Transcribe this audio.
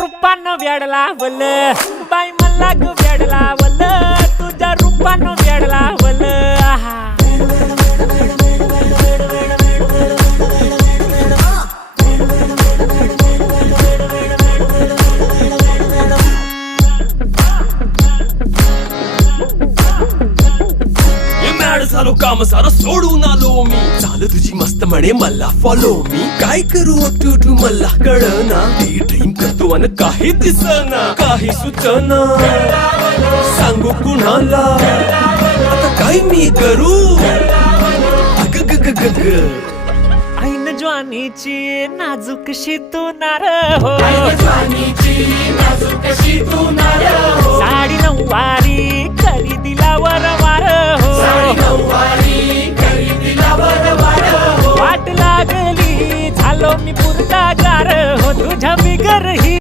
रूपानं वेडला वल बाई मला ग वेडला वल तुझ्या रूपानं वेडला वल आहा झालो काम सारा सोडून आलो मी चाल तुझी मस्त म्हणे मला फॉलो मी काय करू टू मला कळना ते ड्रीम करतो अन काही दिसना काही सुचना सांगू कुणाला आता काय मी करू अग ग ग ग ग ऐन ज्वानीची नाजूकशी तू नार हो साडी नऊवारी करी दिलावर वार हो वाट लागली झालो मी पुरता गार हो तुझ्या बिगर ही